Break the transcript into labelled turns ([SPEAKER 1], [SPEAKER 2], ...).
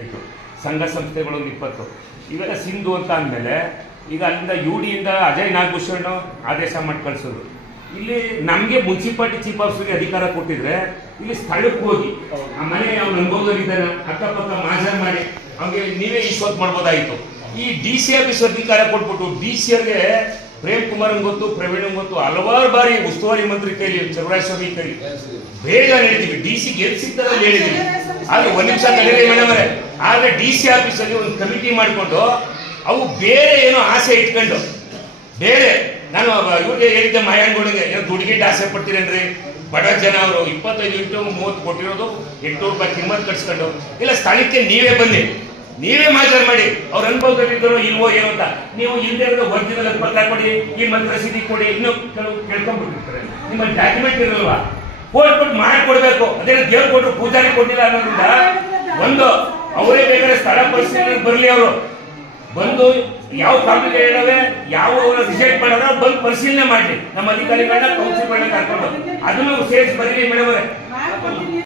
[SPEAKER 1] ಆಯಿತು ಸಂಘ ಸಂಸ್ಥೆಗಳೊಂದು ಇಪ್ಪತ್ತು. ಇವೆಲ್ಲ ಸಿಂಧು ಅಂತ ಅಂದಮೇಲೆ ಈಗ ಅಲ್ಲಿಂದ ಯು ಡಿಯಿಂದ ಅಜಯ್ ನಾಗಭೂಷಣ್ ಆದೇಶ ಮಾಡಿ ಕಳಿಸೋದು. ಇಲ್ಲಿ ನಮಗೆ ಮುನ್ಸಿಪಾಲ್ಟಿ ಚೀಫ್ ಆಫೀಸರ್ಗೆ ಅಧಿಕಾರ ಕೊಟ್ಟಿದ್ರೆ ಇಲ್ಲಿ ಸ್ಥಳಕ್ಕೆ ಹೋಗಿ. ಆ ಮನೆ ಅವ್ನು ಅನುಭವದಲ್ಲಿದ್ದಾನೆ ಅಕ್ಕಪಕ್ಕ ಮಾಜರ್ ಮಾಡಿ, ಅವ್ನಿಗೆ ನೀವೇ ಇಶ್ವತ್ ಮಾಡ್ಬೋದಾಯಿತು. ಈ ಡಿ ಸಿ ಆಫೀಸ್ ಅಧಿಕಾರ ಕೊಟ್ಬಿಟ್ಟು ಡಿ ಸಿ ಅವ್ರಿಗೆ ಪ್ರೇಮ್ ಕುಮಾರ್ ಗೊತ್ತು ಪ್ರವೀಣ್ ಗೊತ್ತು, ಹಲವಾರು ಬಾರಿ ಉಸ್ತುವಾರಿ ಮಂತ್ರಿ ಕೈಲಿ ಚಲುವರಾಯಸ್ವಾಮಿ ಕೈಲಿ. ಬೇಗ ಹೇಳ್ತೀವಿ ಡಿ ಸಿ ಗೆಲ್ಸಿದ್ದಾರೆ ಹೇಳಿದ್ದೀವಿ ಆದ್ರೆ ಒಂದು ನಿಮಿಷ ಮೇಡಮ್ ಅವರೇ ಆದ್ರೆ ಡಿ ಸಿ ಆಫೀಸಲ್ಲಿ ಒಂದು ಕಮಿಟಿ ಮಾಡಿಕೊಂಡು ಅವು ಬೇರೆ ಏನೋ ಆಸೆ ಇಟ್ಕೊಂಡು, ಬೇರೆ. ನಾನು ಇವ್ರಿಗೆ ಹೇಳಿದ್ದೆ ಮಾಯಣ್ಣಗೌಡಿಗೆ ಏನೋ ದುಡ್ಡಿಗಿಟ್ಟು ಆಸೆ ಪಡ್ತೀರೇನ್ರಿ? ಬಡ ಜನ ಅವರು ಇಪ್ಪತ್ತೈದು ಇಂಟು ಮೂವತ್ತು ಕೊಟ್ಟಿರೋದು, ಎಂಟುನೂರು ರೂಪಾಯಿ ಕಿಮ್ಮತ್ ಕಟ್ಸ್ಕೊಂಡು. ಇಲ್ಲ, ಸ್ಥಳಕ್ಕೆ ನೀವೇ ಬನ್ನಿ. ನೀವೇ ಮಾಜರ್ ಮಾಡಿ. ಅವ್ರ ಅನುಭವದಲ್ಲಿದ್ದರು ಇಲ್ವೋ ಏನು ಅಂತ. ನೀವು ಇಲ್ಲದೆ ಇರೋ ಒರಿಜಿನಲ್ ಪತ್ರ ಕೊಡಿ, ಈ ಮಂತ್ರ ರಸೀದಿ ಕೊಡಿ. ಇನ್ನೂ ಕೆಲವು ಕೇಳ್ಕೊಂಡ್ಬಿಟ್ಟಿರ್ತಾರೆ. ನಿಮ್ಮ ಡಾಕ್ಯುಮೆಂಟ್ ಇರಲ್ವಾ? ಕೊಟ್ಬಿಟ್ಟು ಮಾಡಿಕೊಡ್ಬೇಕು ಅದೇನೋ ದೇವ್ರು ಕೊಟ್ಟರು ಪೂಜಾರಿ ಕೊಟ್ಟಿಲ್ಲ ಅನ್ನೋದ್ರಿಂದ ಒಂದು ಅವರೇ ಬೇಕಾದ್ರೆ ಸ್ಥಳ ಪರಿಸ್ಥಿತಿ ಬರಲಿ ಅವರು. ಬಂದು ಯಾವ ಕಾಂಪಿಟೇಟ್ ಇದಾವೆ ಯಾವ ರಿಜೆಕ್ಟ್ ಮಾಡೋದ ಬಂದು ಪರಿಶೀಲನೆ ಮಾಡಲಿ. ನಮ್ಮ ಅಧಿಕಾರಿಗಳನ್ನ ಕೌನ್ಸಿಲ್ ಕರ್ಕೊಂಡು ಅದನ್ನು ಸೇರಿಸಿ ಬರಲಿ ಮೇಡಮ್